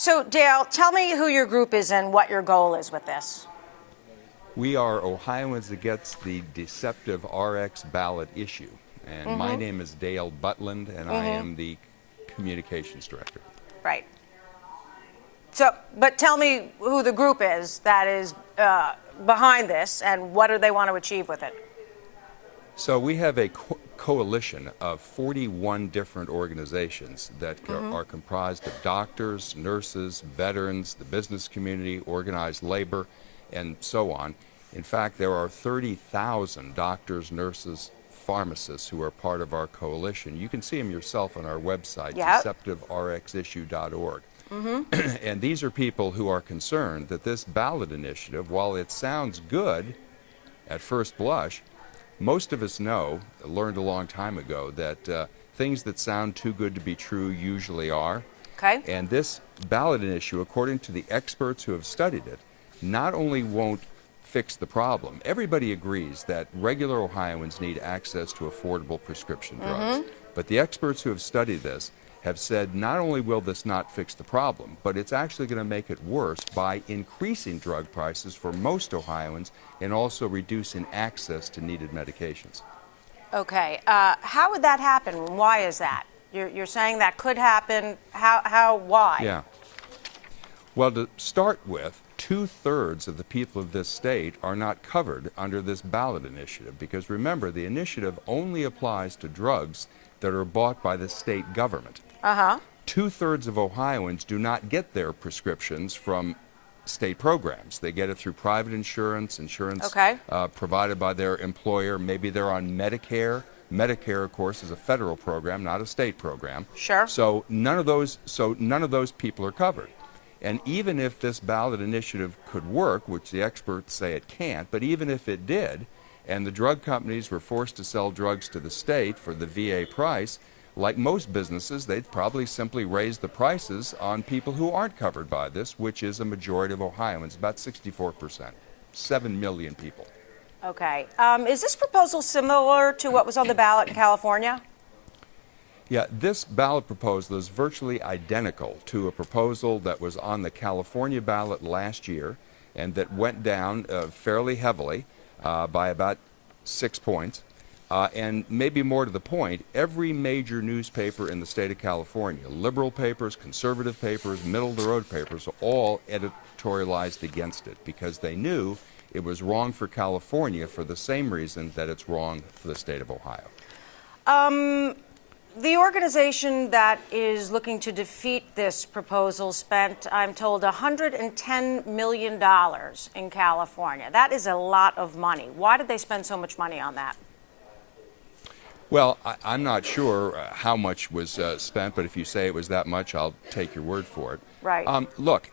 So, Dale, tell me who your group is and what your goal is with this. We are Ohioans Against the Deceptive RX Ballot Issue. And my name is Dale Butland, and I am the Communications Director. Right. So, but tell me who the group is that is behind this and what do they want to achieve with it? So we have a coalition of 41 different organizations that are comprised of doctors, nurses, veterans, the business community, organized labor, and so on. In fact, there are 30,000 doctors, nurses, pharmacists who are part of our coalition. You can see them yourself on our website, deceptiverxissue.org. And these are people who are concerned that this ballot initiative, while it sounds good at first blush, most of us learned a long time ago, that things that sound too good to be true usually are. Okay. And this ballot issue, according to the experts who have studied it, not only won't fix the problem. Everybody agrees that regular Ohioans need access to affordable prescription drugs. But the experts who have studied this have said not only will this not fix the problem, but it's actually going to make it worse by increasing drug prices for most Ohioans and also reducing access to needed medications. Okay. How would that happen? Why is that? You're saying that could happen. Why? Yeah. Well, to start with, 2/3 of the people of this state are not covered under this ballot initiative, because remember, the initiative only applies to drugs that are bought by the state government. 2/3 of Ohioans do not get their prescriptions from state programs. They get it through private insurance provided by their employer. Maybe they're on Medicare. Medicare, of course, is a federal program, not a state program. Sure. So none of those people are covered. And even if this ballot initiative could work, which the experts say it can't, but even if it did, and the drug companies were forced to sell drugs to the state for the VA price, like most businesses, they'd probably simply raise the prices on people who aren't covered by this, which is a majority of Ohioans, about 64%, 7 million people. Okay. Is this proposal similar to what was on the ballot in California? Yeah, this ballot proposal is virtually identical to a proposal that was on the California ballot last year and that went down fairly heavily by about 6 points. And maybe more to the point, every major newspaper in the state of California, liberal papers, conservative papers, middle-of-the-road papers, all editorialized against it because they knew it was wrong for California for the same reason that it's wrong for the state of Ohio. The organization that is looking to defeat this proposal spent, I'm told, $110 million in California. That is a lot of money. Why did they spend so much money on that? Well, I'm not sure how much was spent, but if you say it was that much, I'll take your word for it. Right. Look,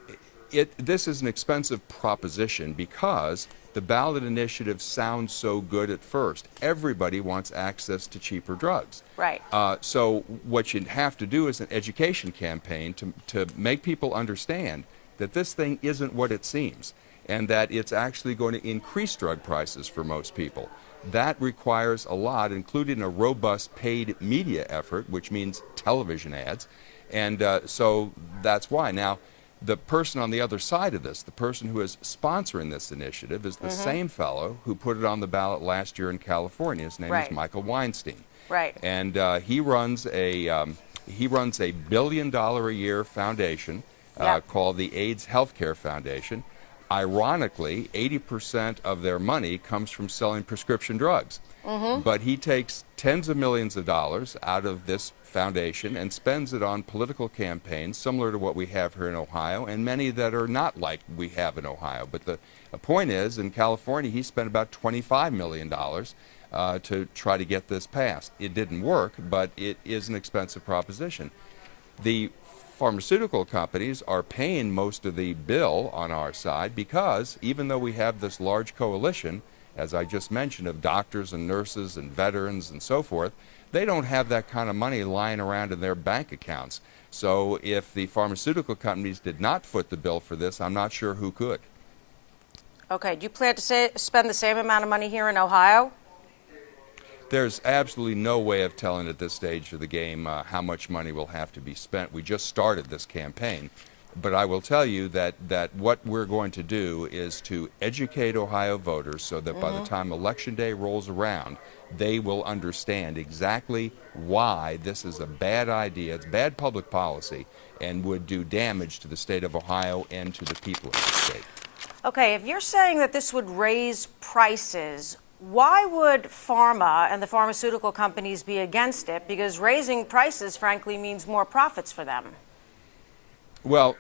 this is an expensive proposition because the ballot initiative sounds so good at first. Everybody wants access to cheaper drugs. Right. So what you have to do is an education campaign to make people understand that this thing isn't what it seems and that it's actually going to increase drug prices for most people. That requires a lot, including a robust paid media effort, which means television ads. And so that's why. Now, the person on the other side of this, the person who is sponsoring this initiative, is the same fellow who put it on the ballot last year in California. His name is Michael Weinstein. Right. And he runs a $1 billion a year foundation called the AIDS Healthcare Foundation. Ironically, 80% of their money comes from selling prescription drugs. But he takes tens of millions of dollars out of this foundation and spends it on political campaigns similar to what we have here in Ohio, and many that are not like we have in Ohio. But the point is, in California, he spent about $25 million to try to get this passed. It didn't work, but it is an expensive proposition. The pharmaceutical companies are paying most of the bill on our side because even though we have this large coalition, as I just mentioned, of doctors and nurses and veterans and so forth, they don't have that kind of money lying around in their bank accounts. So if the pharmaceutical companies did not foot the bill for this, I'm not sure who could. Okay. Do you plan to spend the same amount of money here in Ohio? There's absolutely no way of telling at this stage of the game how much money will have to be spent. We just started this campaign. But I will tell you that what we're going to do is to educate Ohio voters so that by the time Election Day rolls around, they will understand exactly why this is a bad idea, it's bad public policy, and would do damage to the state of Ohio and to the people of the state. Okay, if you're saying that this would raise prices, why would pharma and the pharmaceutical companies be against it? Because raising prices, frankly, means more profits for them. Well,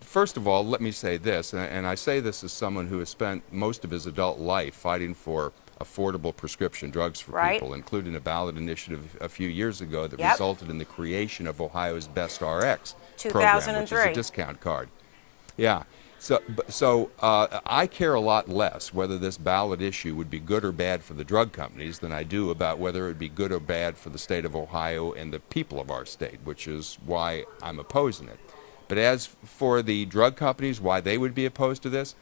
first of all, let me say this, and I say this as someone who has spent most of his adult life fighting for affordable prescription drugs for people, including a ballot initiative a few years ago that resulted in the creation of Ohio's Best RX program, which is a discount card. Yeah. So I care a lot less whether this ballot issue would be good or bad for the drug companies than I do about whether it would be good or bad for the state of Ohio and the people of our state, which is why I'm opposing it. But as for the drug companies, why they would be opposed to this,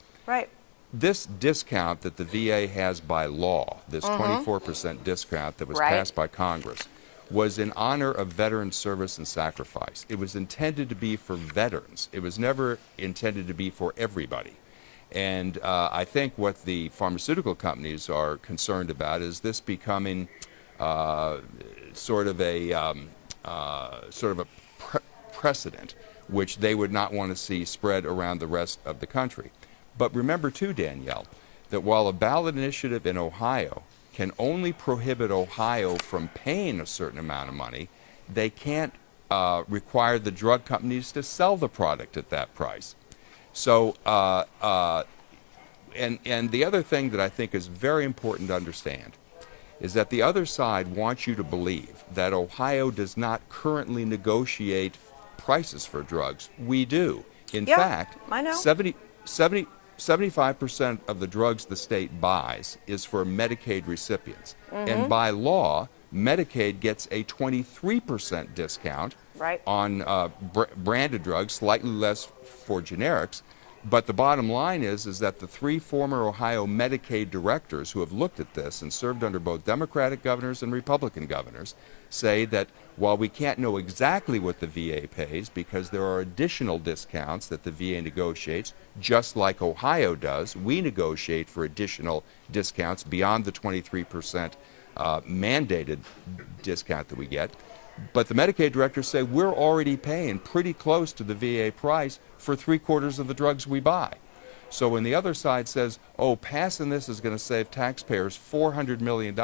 this discount that the VA has by law, this 24% discount that was passed by Congress, was in honor of veteran service and sacrifice. It was intended to be for veterans. It was never intended to be for everybody. And I think what the pharmaceutical companies are concerned about is this becoming sort of a precedent, which they would not want to see spread around the rest of the country. But remember too, Danielle, that while a ballot initiative in Ohio can only prohibit Ohio from paying a certain amount of money, they can't require the drug companies to sell the product at that price. So, and the other thing that I think is very important to understand is that the other side wants you to believe that Ohio does not currently negotiate prices for drugs. We do. In fact, 75% of the drugs the state buys is for Medicaid recipients. And by law, Medicaid gets a 23% discount on branded drugs, slightly less for generics. But the bottom line is that the 3 former Ohio Medicaid directors who have looked at this and served under both Democratic governors and Republican governors say that while we can't know exactly what the VA pays because there are additional discounts that the VA negotiates, just like Ohio does, we negotiate for additional discounts beyond the 23% mandated discount that we get. But the Medicaid directors say we're already paying pretty close to the VA price for 3/4 of the drugs we buy. So when the other side says, oh, passing this is going to save taxpayers $400 million,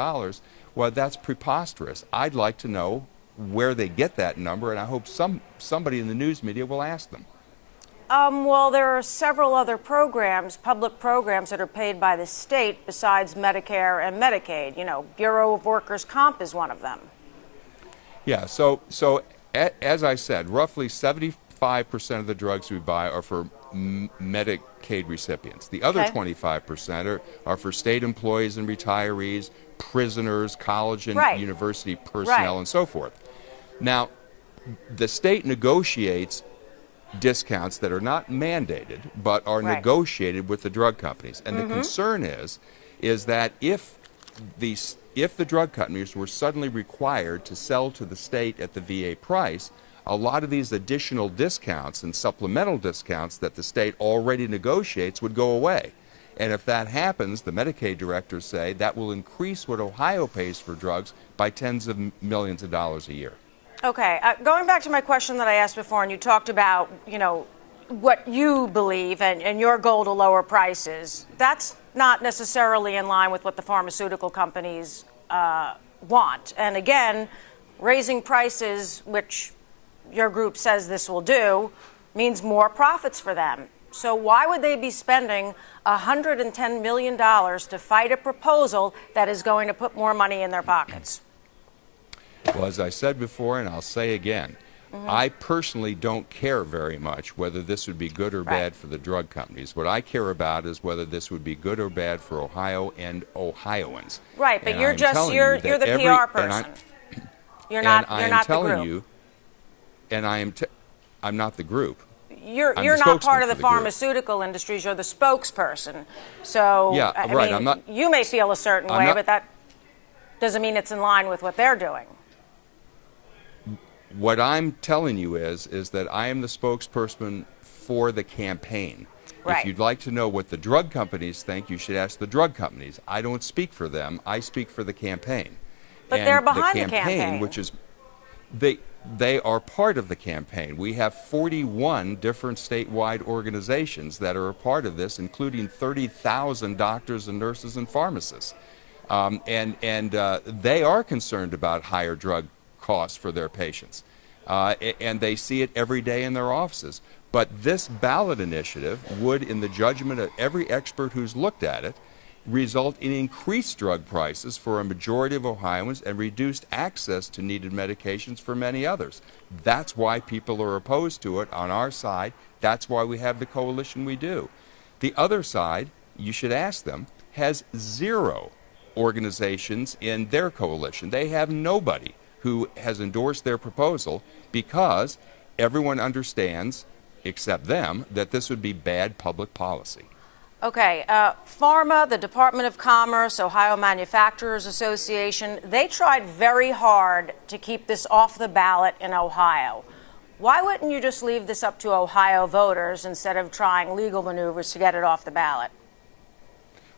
well, that's preposterous. I'd like to know where they get that number, and I hope somebody in the news media will ask them. Well, there are several other programs, public programs, that are paid by the state besides Medicare and Medicaid. You know, Bureau of Workers' Comp is one of them. Yeah, so as I said, roughly 75% of the drugs we buy are for Medicaid recipients. The other 25% are for state employees and retirees, prisoners, college and university personnel, and so forth. Now, the state negotiates discounts that are not mandated, but are negotiated with the drug companies. And the concern is that if the drug companies were suddenly required to sell to the state at the VA price, a lot of these additional discounts and supplemental discounts that the state already negotiates would go away. And if that happens, the Medicaid directors say that will increase what Ohio pays for drugs by tens of millions of dollars a year. Okay, going back to my question that I asked before, and you talked about, you know, what you believe and your goal to lower prices, that's not necessarily in line with what the pharmaceutical companies want. And again, raising prices, which your group says this will do, means more profits for them. So why would they be spending $110 million to fight a proposal that is going to put more money in their pockets? Well, as I said before, and I'll say again, I personally don't care very much whether this would be good or bad for the drug companies. What I care about is whether this would be good or bad for Ohio and Ohioans. Right, but you're the PR person. You're not the group. I'm not the group. You're not part of the pharmaceutical industries. You're the spokesperson. So yeah, I mean, you may feel a certain way, but that doesn't mean it's in line with what they're doing. What I'm telling you is that I am the spokesperson for the campaign. Right. If you'd like to know what the drug companies think, you should ask the drug companies. I don't speak for them. I speak for the campaign. But And they're behind the the campaign. which is they are part of the campaign. We have 41 different statewide organizations that are a part of this, including 30,000 doctors and nurses and pharmacists. They are concerned about higher drug costs for their patients. And they see it every day in their offices. But this ballot initiative would, in the judgment of every expert who's looked at it, result in increased drug prices for a majority of Ohioans and reduced access to needed medications for many others. That's why people are opposed to it on our side. That's why we have the coalition we do. The other side, you should ask them, has zero organizations in their coalition. They have nobody who has endorsed their proposal because everyone understands, except them, that this would be bad public policy. Okay, PhRMA, the Department of Commerce, Ohio Manufacturers Association, they tried very hard to keep this off the ballot in Ohio. Why wouldn't you just leave this up to Ohio voters instead of trying legal maneuvers to get it off the ballot?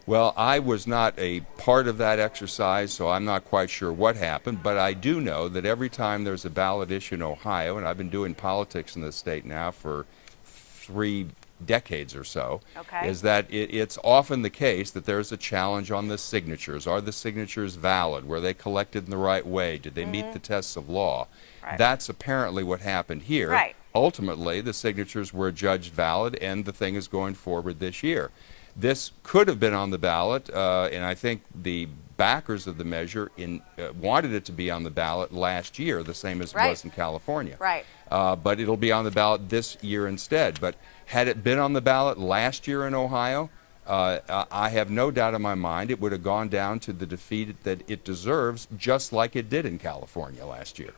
Well, I was not a part of that exercise, so I'm not quite sure what happened, but I do know that every time there's a ballot issue in Ohio, and I've been doing politics in this state now for 3 decades or so, okay, is that it's often the case that there's a challenge on the signatures. Are the signatures valid? Were they collected in the right way? Did they meet the tests of law? Right. That's apparently what happened here. Right. Ultimately, the signatures were judged valid, and the thing is going forward this year. This could have been on the ballot, and I think the backers of the measure wanted it to be on the ballot last year, the same as it was in California. Right. But it'll be on the ballot this year instead. But had it been on the ballot last year in Ohio, I have no doubt in my mind it would have gone down to the defeat that it deserves, just like it did in California last year.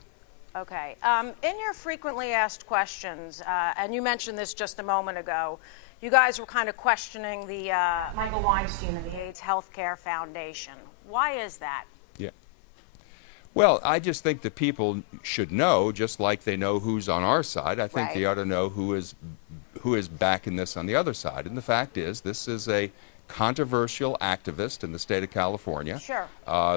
Okay. In your frequently asked questions, and you mentioned this just a moment ago, you guys were kind of questioning the Michael Weinstein and the AIDS Healthcare Foundation. Why is that? Yeah. Well, I just think that people should know, just like they know who's on our side. I think they ought to know who is backing this on the other side. And the fact is, this is a controversial activist in the state of California, sure,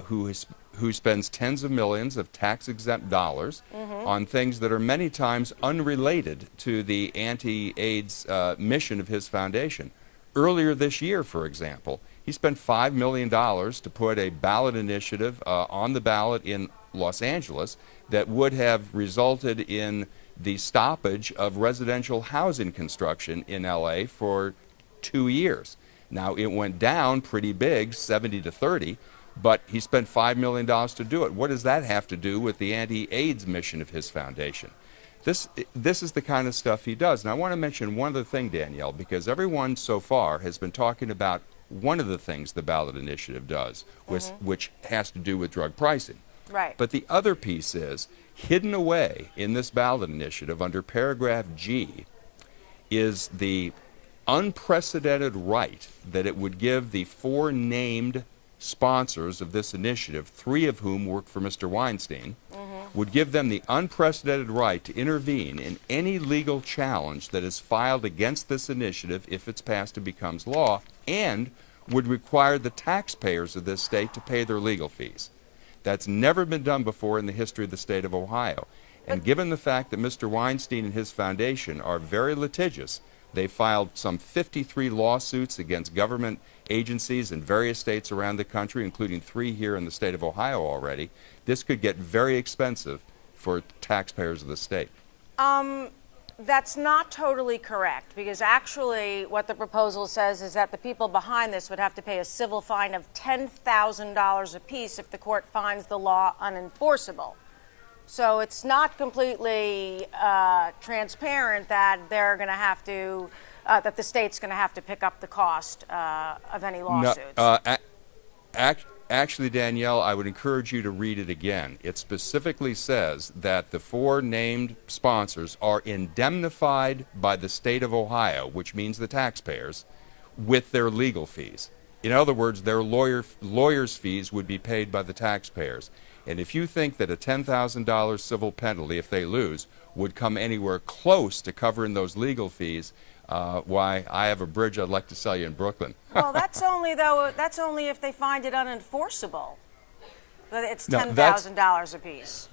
who spends tens of millions of tax-exempt dollars on things that are many times unrelated to the anti-AIDS mission of his foundation. Earlier this year, for example, he spent $5 million to put a ballot initiative on the ballot in Los Angeles that would have resulted in the stoppage of residential housing construction in LA for 2 years. Now, it went down pretty big, 70 to 30, but he spent $5 million to do it. What does that have to do with the anti-AIDS mission of his foundation? This is the kind of stuff he does. And I want to mention one other thing, Danielle, because everyone so far has been talking about one of the things the ballot initiative does, which has to do with drug pricing. Right. But the other piece is, hidden away in this ballot initiative under paragraph G is the unprecedented right that it would give the 4 named sponsors of this initiative, 3 of whom work for Mr. Weinstein, would give them the unprecedented right to intervene in any legal challenge that is filed against this initiative if it's passed and becomes law, and would require the taxpayers of this state to pay their legal fees. That's never been done before in the history of the state of Ohio. And given the fact that Mr. Weinstein and his foundation are very litigious, they filed some 53 lawsuits against government agencies in various states around the country, including 3 here in the state of Ohio already. This could get very expensive for taxpayers of the state. That's not totally correct, because actually what the proposal says is that the people behind this would have to pay a civil fine of $10,000 apiece if the court finds the law unenforceable. So it's not completely transparent that they're going to have to, that the state's going to have to pick up the cost of any lawsuits. No, actually, Danielle, I would encourage you to read it again. It specifically says that the 4 named sponsors are indemnified by the state of Ohio, which means the taxpayers, with their legal fees. In other words, their lawyers' fees would be paid by the taxpayers. And if you think that a $10,000 civil penalty, if they lose, would come anywhere close to covering those legal fees, why, I have a bridge I'd like to sell you in Brooklyn. Well, that's only though. That's only if they find it unenforceable. But it's No, $10,000 apiece.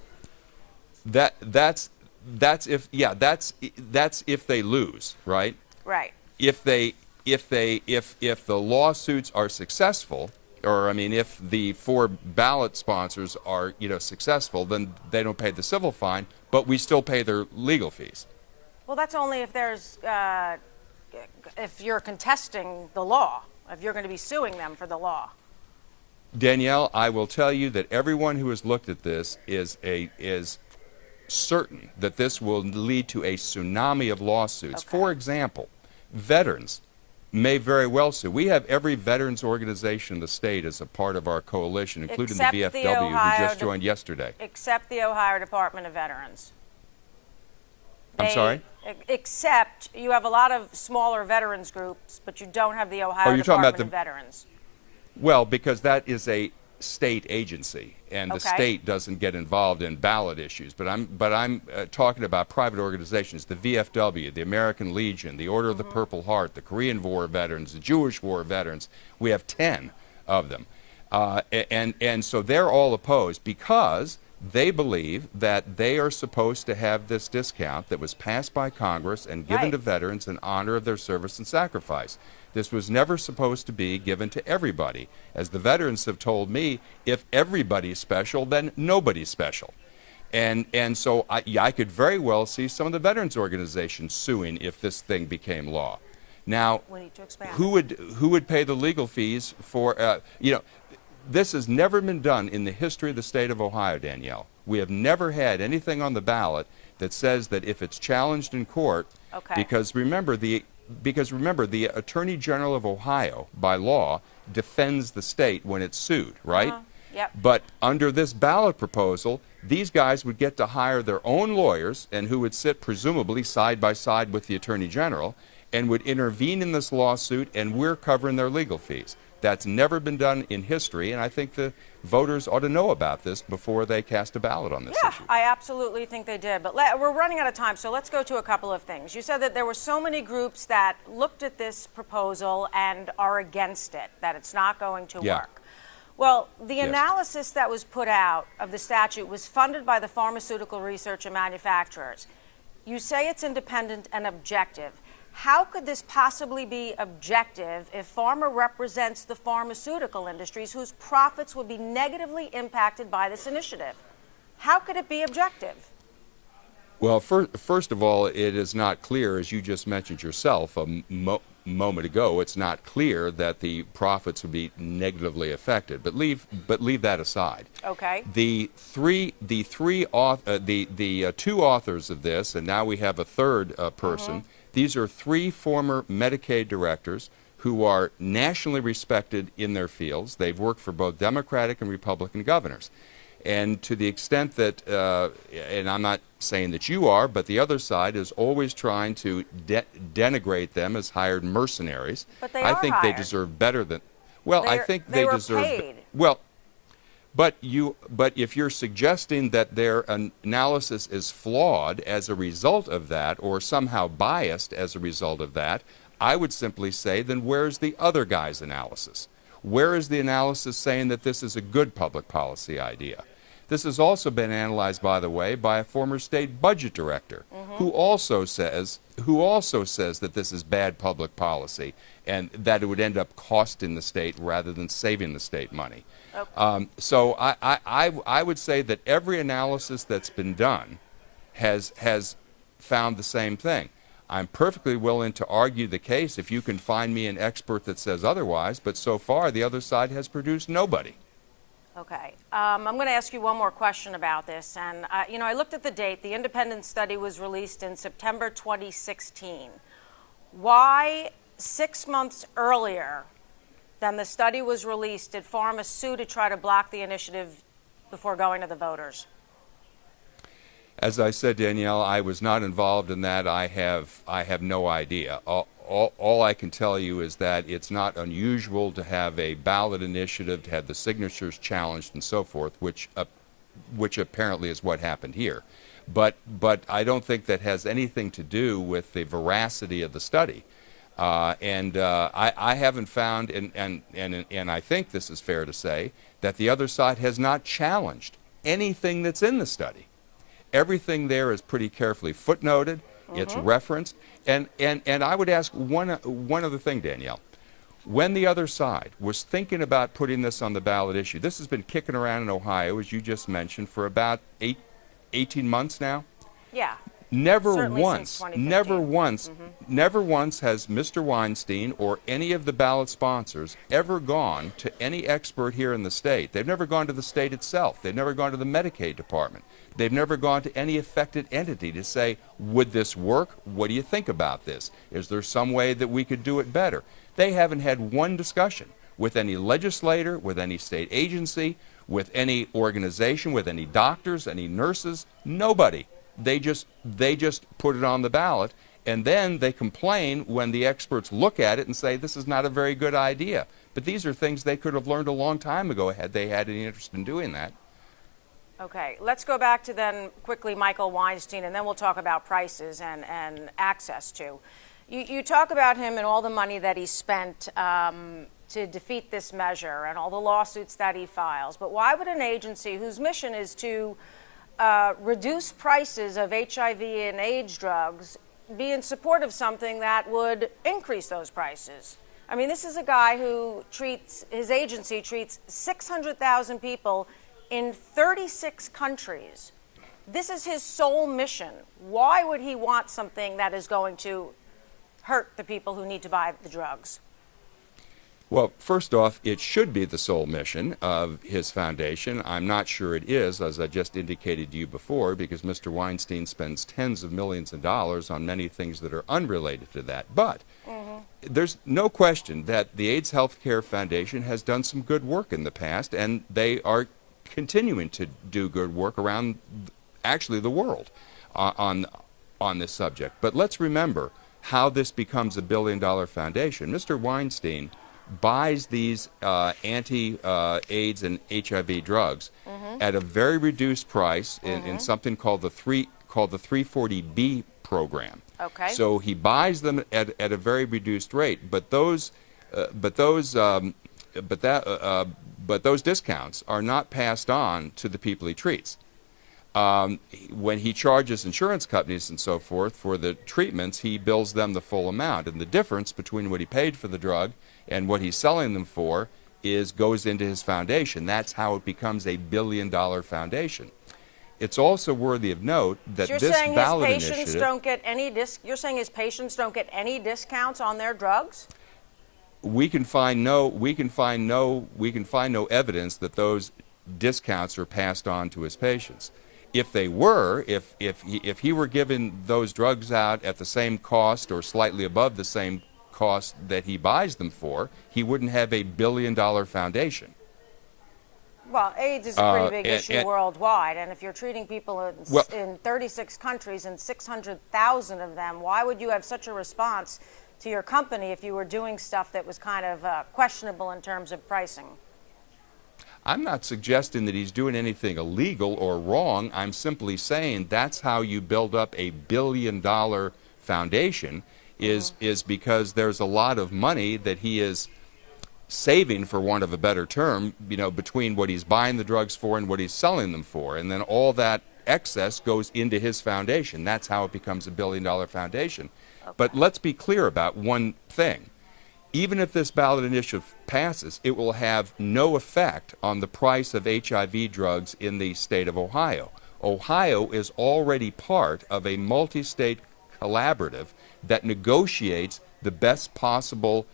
that's if they lose, right? Right. If the lawsuits are successful, or I mean, if the 4 ballot sponsors are successful, then they don't pay the civil fine, but we still pay their legal fees. Well, that's only if there's if you're contesting the law, if you're going to be suing them for the law. Danielle, I will tell you that everyone who has looked at this is certain that this will lead to a tsunami of lawsuits. Okay. For example, veterans may very well sue. We have every veterans organization in the state as a part of our coalition, including Except the the VFW, who just Ohio joined yesterday. Except the Ohio Department of Veterans. I'm sorry? Except you have a lot of smaller veterans groups, but you don't have the Ohio you're talking about Department of Veterans. Well, because that is a state agency, and the Okay. state doesn't get involved in ballot issues. But I'm talking about private organizations: the VFW, the American Legion, the Order of the Purple Heart, the Korean War veterans, the Jewish War veterans. We have 10 of them, and so they're all opposed because they believe that they are supposed to have this discount that was passed by Congress and given Right. to veterans in honor of their service and sacrifice. This was never supposed to be given to everybody. As the veterans have told me, if everybody's special, then nobody's special. And so I could very well see some of the veterans organizations suing if this thing became law. Now, We need to expand. who would pay the legal fees for, this has never been done in the history of the state of Ohio, Danielle. We have never had anything on the ballot that says that if it's challenged in court, Okay. because remember, the Attorney General of Ohio, by law, defends the state when it's sued, right? Yep. But under this ballot proposal, these guys would get to hire their own lawyers, and who would sit presumably side by side with the Attorney General, and would intervene in this lawsuit, and we're covering their legal fees. That's never been done in history, and I think the voters ought to know about this before they cast a ballot on this Yeah, issue. I absolutely think they did. But we're running out of time, so let's go to a couple of things. You said that there were so many groups that looked at this proposal and are against it, that it's not going to Yeah. work. Well, the Yes. analysis that was put out of the statute was funded by the pharmaceutical research and manufacturers. You say it's independent and objective. How could this possibly be objective if pharma represents the pharmaceutical industries whose profits would be negatively impacted by this initiative? How could it be objective? Well, first of all, it is not clear, as you just mentioned yourself a moment ago, it's not clear that the profits would be negatively affected. But leave that aside. Okay. The two authors of this, and now we have a third person. These are 3 former Medicaid directors who are nationally respected in their fields. They've worked for both Democratic and Republican governors. And to the extent that, and I'm not saying that you are, but the other side is always trying to denigrate them as hired mercenaries. But they I are think hired. they deserve better than. Well, I think they they were deserve. paid. Well, but if you're suggesting that their analysis is flawed as a result of that, or somehow biased as a result of that, I would simply say, then where's the other guy's analysis? Where is the analysis saying that this is a good public policy idea? This has also been analyzed, by the way, by a former state budget director, who also says that this is bad public policy and that it would end up costing the state rather than saving the state money. Okay. So I would say that every analysis that's been done has found the same thing. I'm perfectly willing to argue the case if you can find me an expert that says otherwise, but so far the other side has produced nobody. Okay. I'm going to ask you one more question about this. And, I looked at the date. The independent study was released in September 2016. Why 6 months earlier than the study was released did pharma sue to try to block the initiative before going to the voters? As I said, Danielle, I was not involved in that. I have no idea. All I can tell you is that it's not unusual to have a ballot initiative, to have the signatures challenged and so forth, which apparently is what happened here. But I don't think that has anything to do with the veracity of the study. I haven't found, and I think this is fair to say, that the other side has not challenged anything that's in the study. Everything there is pretty carefully footnoted. It's referenced. And I would ask one other thing, Danielle. When the other side was thinking about putting this on the ballot issue, this has been kicking around in Ohio, as you just mentioned, for about 18 months now. Yeah. Never Certainly once, since 2015. never once has Mr. Weinstein or any of the ballot sponsors ever gone to any expert here in the state. They've never gone to the state itself. They've never gone to the Medicaid department. They've never gone to any affected entity to say, would this work? What do you think about this? Is there some way that we could do it better? They haven't had one discussion with any legislator, with any state agency, with any organization, with any doctors, any nurses, nobody. They just put it on the ballot, and then they complain when the experts look at it and say this is not a very good idea. But these are things they could have learned a long time ago had they had any interest in doing that. Okay, let's go back to then quickly Michael Weinstein, and then we'll talk about prices and access to. You talk about him and all the money that he spent to defeat this measure and all the lawsuits that he files. But why would an agency whose mission is to reduce prices of HIV and AIDS drugs be in support of something that would increase those prices? I mean, this is a guy who his agency treats 600,000 people in 36 countries. This is his sole mission. Why would he want something that is going to hurt the people who need to buy the drugs? Well, first off, it should be the sole mission of his foundation. I'm not sure it is, as I just indicated to you before, because Mr. Weinstein spends tens of millions of dollars on many things that are unrelated to that. But there's no question that the AIDS Healthcare Foundation has done some good work in the past, and they are continuing to do good work around actually the world on this subject. But let's remember how this becomes a billion-dollar foundation. Mr. Weinstein buys these anti-AIDS and HIV drugs at a very reduced price in something called the 340B program. Okay. So he buys them at a very reduced rate, but those discounts are not passed on to the people he treats. When he charges insurance companies and so forth for the treatments, he bills them the full amount, and the difference between what he paid for the drug and what he's selling them for goes into his foundation. That's how it becomes a billion-dollar foundation. It's also worthy of note that So this ballot initiative. You're saying his patients don't get any discounts on their drugs? We can find no evidence that those discounts are passed on to his patients. If they were, if he were giving those drugs out at the same cost or slightly above the same cost that he buys them for, he wouldn't have a billion-dollar foundation. Well, AIDS is a pretty big issue worldwide, and if you're treating people in 36 countries and 600,000 of them, why would you have such a response to your company if you were doing stuff that was kind of questionable in terms of pricing? I'm not suggesting that he's doing anything illegal or wrong. I'm simply saying that's how you build up a billion-dollar foundation is because there's a lot of money that he is saving, for want of a better term, between what he's buying the drugs for and what he's selling them for. And then all that excess goes into his foundation. That's how it becomes a billion-dollar foundation. Okay. But let's be clear about one thing. Even if this ballot initiative passes, it will have no effect on the price of HIV drugs in the state of Ohio. Ohio is already part of a multi-state collaborative that negotiates the best possible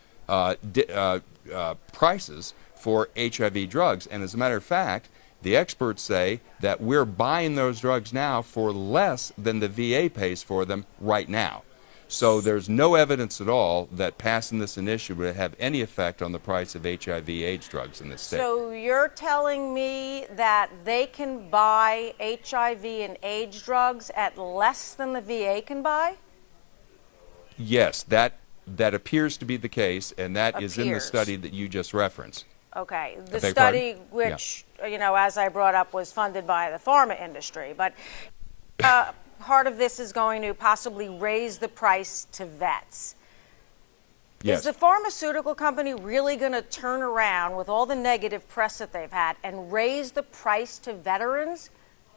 prices for HIV drugs. And as a matter of fact, the experts say that we're buying those drugs now for less than the VA pays for them right now. So there's no evidence at all that passing this initiative would have any effect on the price of HIV/AIDS drugs in this state. So you're telling me that they can buy HIV and AIDS drugs at less than the VA can buy? Yes, that appears to be the case, and that is in the study that you just referenced. Okay. The study, which, as I brought up, was funded by the pharma industry. But part of this is going to possibly raise the price to vets. Yes. Is the pharmaceutical company really going to turn around with all the negative press that they've had and raise the price to veterans?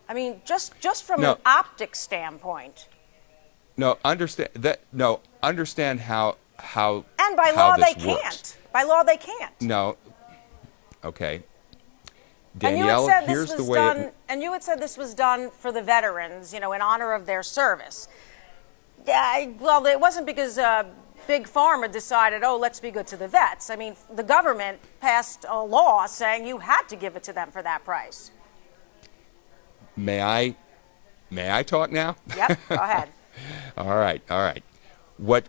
I mean, just from an optic standpoint. No, understand that. No, understand how And by how law this they works. can't. By law they can't. No. Okay. And you had Danielle, said here's this the was way. done. And you had said this was done for the veterans, in honor of their service. Well, it wasn't because Big Pharma decided, oh, let's be good to the vets. I mean, the government passed a law saying you had to give it to them for that price. May I talk now? Yep. Go ahead. All right. What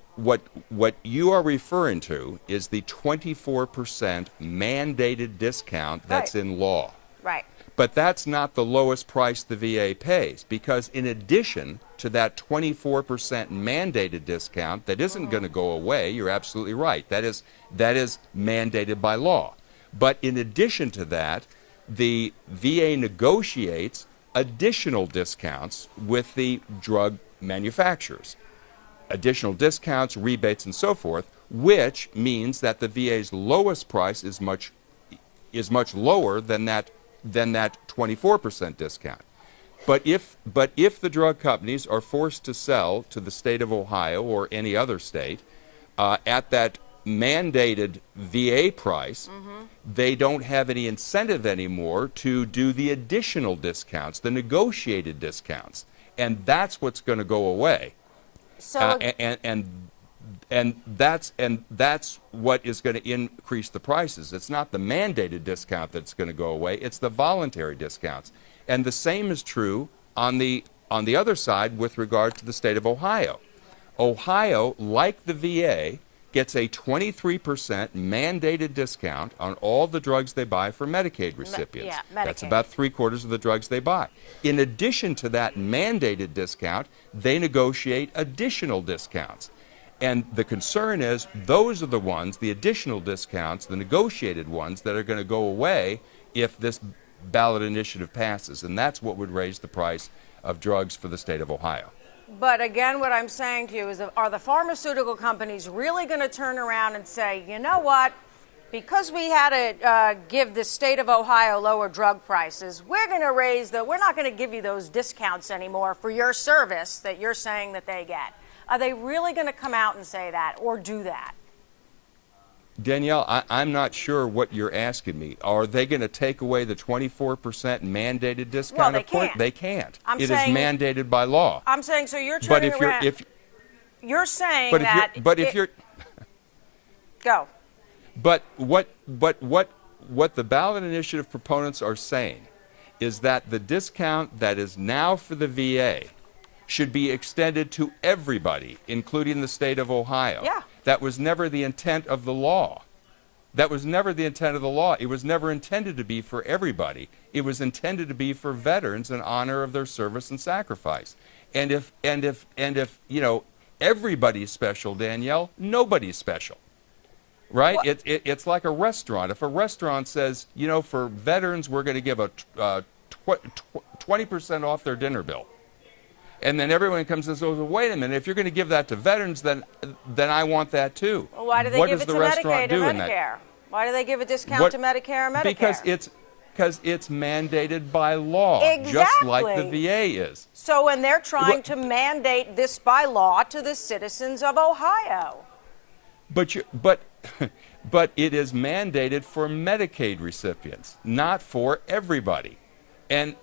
you are referring to is the 24% mandated discount that's in law. Right. But that's not the lowest price the VA pays, because in addition to that 24% mandated discount that isn't going to go away, you're absolutely right. That is mandated by law. But in addition to that, the VA negotiates additional discounts with the drug manufacturers. Additional discounts, rebates, and so forth, which means that the VA's lowest price is much lower than that 24% discount. But if the drug companies are forced to sell to the state of Ohio or any other state at that mandated VA price, they don't have any incentive anymore to do the additional discounts, the negotiated discounts, and that's what's going to go away. So And that's what is going to increase the prices. It's not the mandated discount that's going to go away. It's the voluntary discounts. And the same is true on the other side with regard to the state of Ohio. Ohio, like the VA, gets a 23% mandated discount on all the drugs they buy for Medicaid recipients. Medicaid. That's about 3/4 of the drugs they buy. In addition to that mandated discount, they negotiate additional discounts. And the concern is those are the ones, the additional discounts, the negotiated ones, that are going to go away if this ballot initiative passes. And that's what would raise the price of drugs for the state of Ohio. But again, what I'm saying to you is, are the pharmaceutical companies really going to turn around and say, you know what, because we had to give the state of Ohio lower drug prices, we're not going to give you those discounts anymore for your service that you're saying that they get? Are they really going to come out and say that or do that? Danielle, I'm not sure what you're asking me. Are they going to take away the 24% mandated discount? Well, they of course, can't. they can't. I'm It is saying, mandated by law. I'm saying, so you're turning But around. You're saying that. Go. But what the ballot initiative proponents are saying is that the discount that is now for the VA should be extended to everybody, including the state of Ohio. Yeah. That was never the intent of the law. That was never the intent of the law. It was never intended to be for everybody. It was intended to be for veterans in honor of their service and sacrifice. And if everybody's special, Danielle, nobody's special. Right? It's like a restaurant. If a restaurant says, for veterans, we're going to give a 20% off their dinner bill. And then everyone comes and says, well, wait a minute, if you're going to give that to veterans, then I want that too. Well, why do they give it to Medicaid or Medicare? Why do they give a discount to Medicare or Medicare? Because it's mandated by law, Exactly. just like the VA is. So when they're trying to mandate this by law to the citizens of Ohio. But it is mandated for Medicaid recipients, not for everybody. And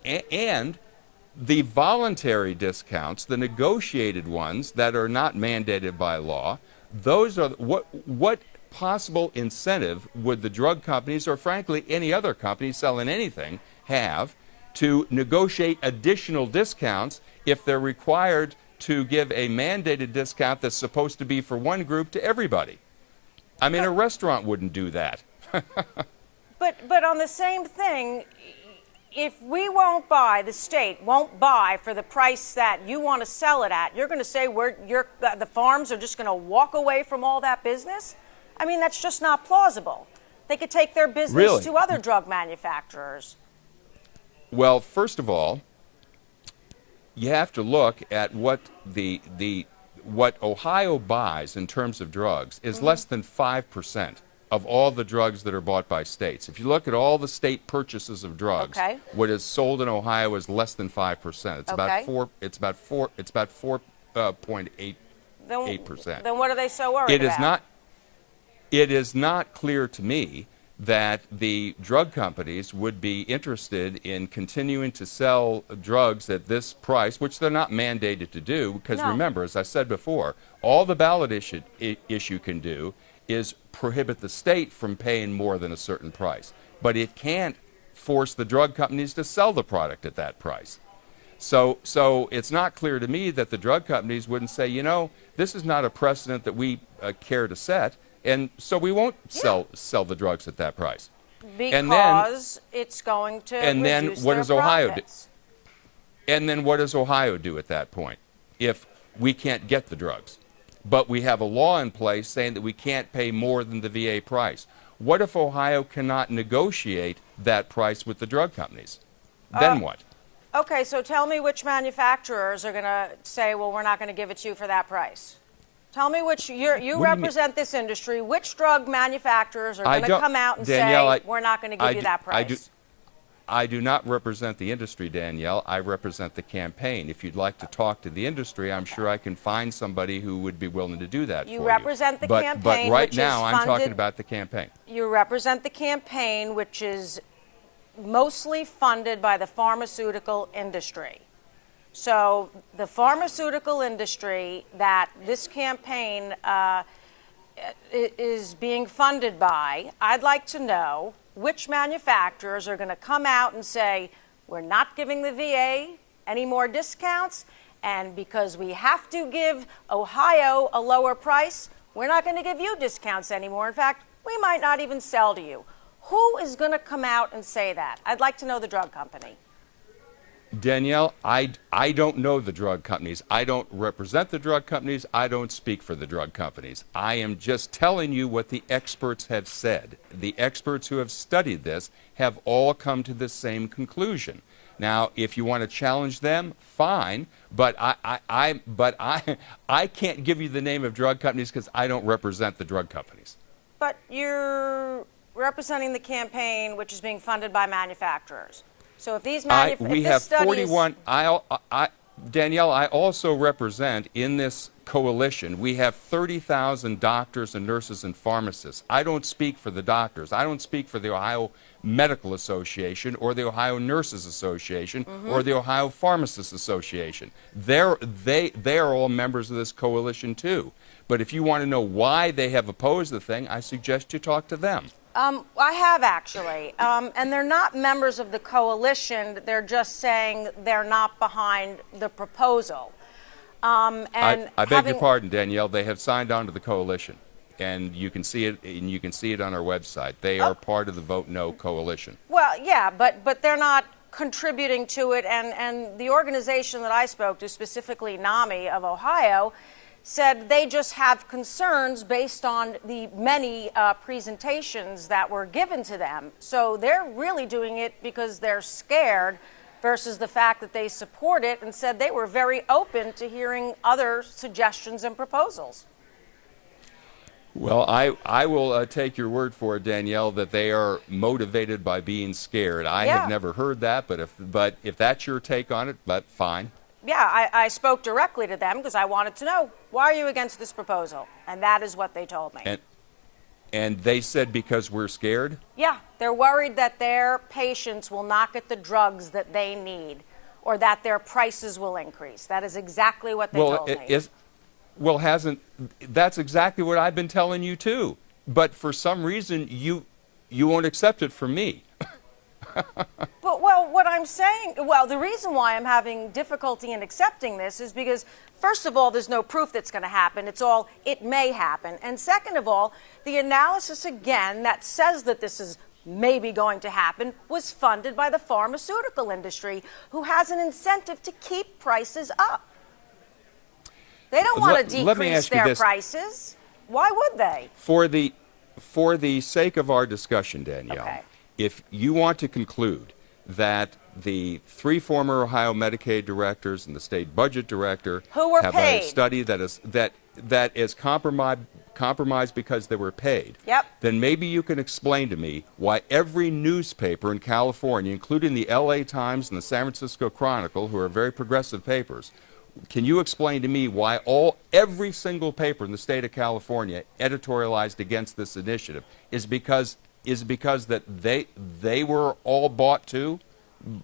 the voluntary discounts, the negotiated ones that are not mandated by law, those are what possible incentive would the drug companies, or frankly any other company selling anything, have to negotiate additional discounts if they're required to give a mandated discount that's supposed to be for one group to everybody? I mean, a restaurant wouldn't do that. But on the same thing, if the state won't buy for the price that you want to sell it at, you're going to say the farms are just going to walk away from all that business? I mean, that's just not plausible. They could take their business to other drug manufacturers. Well, first of all, you have to look at what what Ohio buys in terms of drugs is less than 5% of all the drugs that are bought by states. If you look at all the state purchases of drugs, Okay. what is sold in Ohio is less than 5%. It's Okay. about 4.8%. Then what are they so worried It about? is not it is not clear to me that the drug companies would be interested in continuing to sell drugs at this price, which they're not mandated to do, because No. remember, as I said before, all the ballot issue can do is prohibit the state from paying more than a certain price. But it can't force the drug companies to sell the product at that price. So it's not clear to me that the drug companies wouldn't say, you know, this is not a precedent that we care to set, and so we won't sell the drugs at that price. Because it's going to and then reduce what their does Ohio do? profits. And then what does Ohio do at that point if we can't get the drugs? But we have a law in place saying that we can't pay more than the VA price. What if Ohio cannot negotiate that price with the drug companies? Then what? Okay, so tell me which manufacturers are going to say, well, we're not going to give it to you for that price. Tell me which, you represent this industry, which drug manufacturers are going to come out and Danielle, say, we're not going to give you that price? I do not represent the industry, Danielle. I represent the campaign. If you'd like to talk to the industry, I'm sure I can find somebody who would be willing to do that for you. You represent the campaign, but right which now, is I'm talking funded- about the campaign. You represent the campaign, which is mostly funded by the pharmaceutical industry. So the pharmaceutical industry that this campaign is being funded by, I'd like to know which manufacturers are going to come out and say, we're not giving the VA any more discounts, and because we have to give Ohio a lower price, we're not going to give you discounts anymore. In fact, we might not even sell to you. Who is going to come out and say that? I'd like to know the drug company. Danielle, I don't know the drug companies. I don't represent the drug companies. I don't speak for the drug companies. I am just telling you what the experts have said. The experts who have studied this have all come to the same conclusion. Now, if you want to challenge them, fine, but I can't give you the name of drug companies because I don't represent the drug companies. But you're representing the campaign, which is being funded by manufacturers. So if these we have 41. Danielle, I also represent in this coalition. We have 30,000 doctors and nurses and pharmacists. I don't speak for the doctors. I don't speak for the Ohio Medical Association or the Ohio Nurses Association or the Ohio Pharmacists Association. They are all members of this coalition too. But if you want to know why they have opposed the thing, I suggest you talk to them. I have actually, and they're not members of the coalition. They're just saying they're not behind the proposal. I beg your pardon, Danielle. They have signed on to the coalition, and you can see it. And you can see it on our website. They are part of the Vote No coalition. Well, yeah, but they're not contributing to it. And the organization that I spoke to, specifically NAMI of Ohio, said they just have concerns based on the many presentations that were given to them. So they're really doing it because they're scared versus the fact that they support it, and said they were very open to hearing other suggestions and proposals. Well, I will take your word for it, Danielle, that they are motivated by being scared. I have never heard that, but if that's your take on it, but fine. Yeah, I spoke directly to them because I wanted to know, why are you against this proposal? And that is what they told me. And they said because we're scared? Yeah, they're worried that their patients will not get the drugs that they need or that their prices will increase. That is exactly what they told me. That's exactly what I've been telling you too. But for some reason, you won't accept it from me. What I'm saying, the reason why I'm having difficulty in accepting this is because, first of all, there's no proof that's going to happen. It's all, it may happen. And second of all, the analysis, again, that says that this is maybe going to happen was funded by the pharmaceutical industry, who has an incentive to keep prices up. They don't want to decrease their prices. Why would they? For the sake of our discussion, Danielle, if you want to conclude that the 3 former Ohio Medicaid directors and the state budget director who were have paid. a study that is compromised because they were paid. Yep. Then maybe you can explain to me why every newspaper in California, including the LA Times and the San Francisco Chronicle, who are very progressive papers, can you explain to me why every single paper in the state of California editorialized against this initiative? Is because that they were all bought too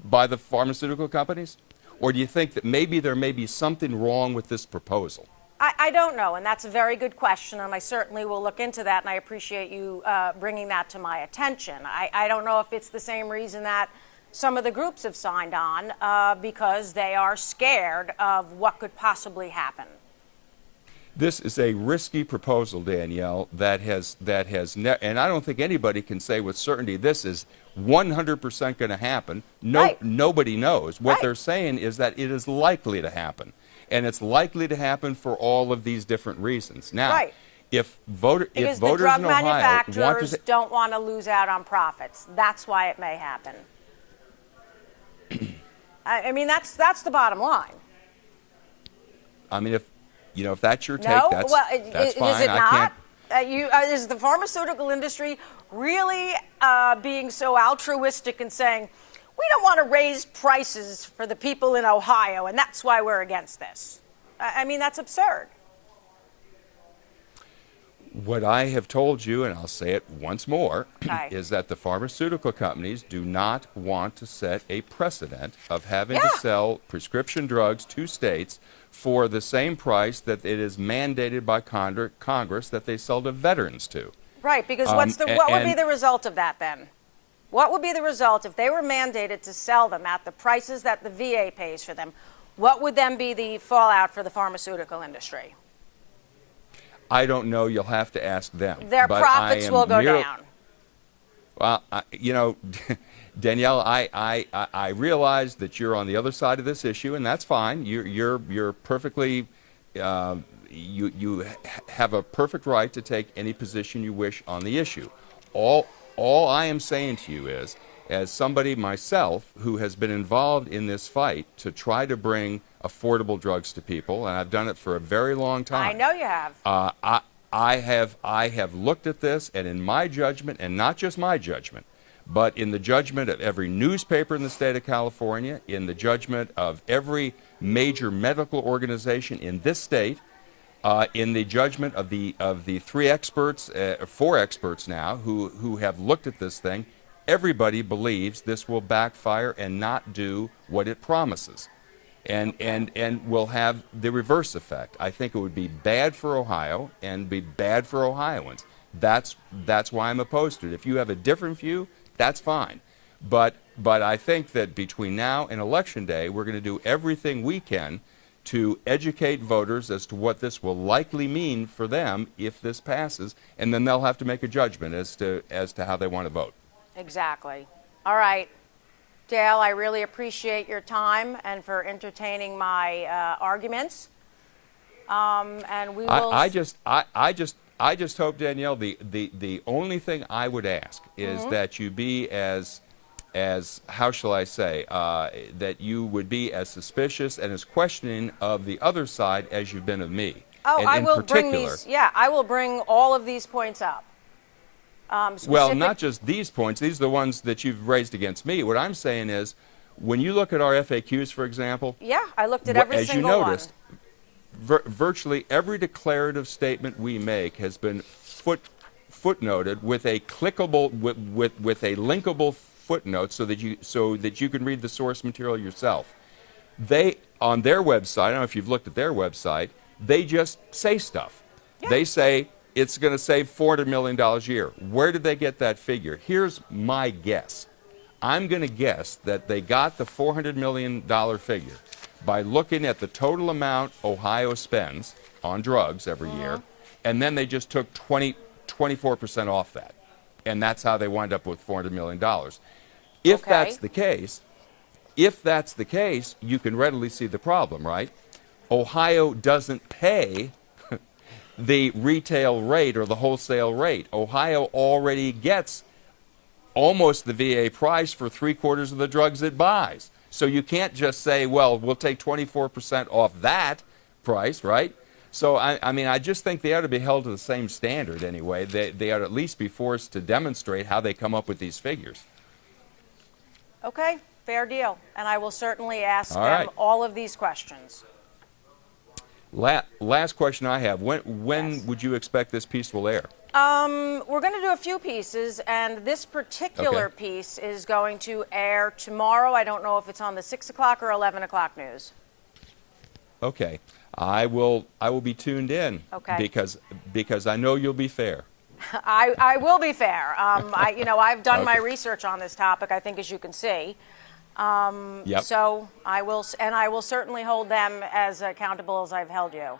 by the pharmaceutical companies? Or do you think that maybe there may be something wrong with this proposal? I don't know, and that's a very good question, and I certainly will look into that, and I appreciate you bringing that to my attention. I don't know if it's the same reason that some of the groups have signed on, because they are scared of what could possibly happen. This is a risky proposal, Danielle, and I don't think anybody can say with certainty this is 100% going to happen. Right. Nobody knows. What Right. they're saying is that it is likely to happen, and it's likely to happen for all of these different reasons. Now, Right. if voters the in drug Ohio want manufacturers to, don't want to lose out on profits. That's why it may happen. I mean, that's the bottom line. I mean, if that's your take, No, that's is fine. it I not? can't. Is the pharmaceutical industry really being so altruistic and saying, we don't want to raise prices for the people in Ohio, and that's why we're against this? I mean, that's absurd. What I have told you, and I'll say it once more, Okay. is that the pharmaceutical companies do not want to set a precedent of having to Yeah. sell prescription drugs to states for the same price that it is mandated by Congress that they sell to veterans to. Right, because what would be the result of that then? What would be the result if they were mandated to sell them at the prices that the VA pays for them? What would then be the fallout for the pharmaceutical industry? I don't know. You'll have to ask them. Their But profits I am will go merely- down. Well, Danielle, I realize that you're on the other side of this issue, and that's fine. You're perfectly you have a perfect right to take any position you wish on the issue. All I am saying to you is, as somebody myself who has been involved in this fight to try to bring affordable drugs to people, and I've done it for a very long time. I know you have. I have looked at this, and in my judgment, and not just my judgment, but in the judgment of every newspaper in the state of California, in the judgment of every major medical organization in this state, in the judgment of the 4 experts now who have looked at this thing, everybody believes this will backfire and not do what it promises, and will have the reverse effect. I think it would be bad for Ohio and be bad for Ohioans. That's why I'm opposed to it. If you have a different view, that's fine. But I think that between now and Election Day, we're going to do everything we can to educate voters as to what this will likely mean for them if this passes, and then they'll have to make a judgment as to how they want to vote. Exactly. All right. Dale, I really appreciate your time and for entertaining my arguments. And we will. I just hope, Danielle, the only thing I would ask is that you be as how shall I say, that you would be as suspicious and as questioning of the other side as you've been of me. Oh, and I in will particular, bring these. Yeah, I will bring all of these points up. Well, not just these points. These are the ones that you've raised against me. What I'm saying is, when you look at our FAQs, for example, yeah, I looked at every as single you noticed, virtually every declarative statement we make has been footnoted with a clickable with a linkable footnote so that you can read the source material yourself. They on their website, I don't know if you've looked at their website, they just say stuff. Yeah. They say it's going to save $400 million a year. Where did they get that figure? Here's my guess. I'm going to guess that they got the $400 million figure by looking at the total amount Ohio spends on drugs every year, and then they just took 24% off that. And that's how they wind up with $400 million. If that's the case, you can readily see the problem, right? Ohio doesn't pay the retail rate or the wholesale rate. Ohio already gets almost the VA price for 3/4 of the drugs it buys. So you can't just say, well, we'll take 24% off that price, right? So, I mean, I just think they ought to be held to the same standard anyway. They ought to at least be forced to demonstrate how they come up with these figures. Okay, fair deal. And I will certainly ask All them right. all of these questions. Last question I have. When Yes. would you expect this piece will air? We're going to do a few pieces, and this particular Okay. piece is going to air tomorrow. I don't know if it's on the 6 o'clock or 11 o'clock news. Okay. I will be tuned in. Okay. Because I know you'll be fair. I will be fair. I've done my Okay. research on this topic, I think, as you can see. Yep. So I will certainly hold them as accountable as I've held you.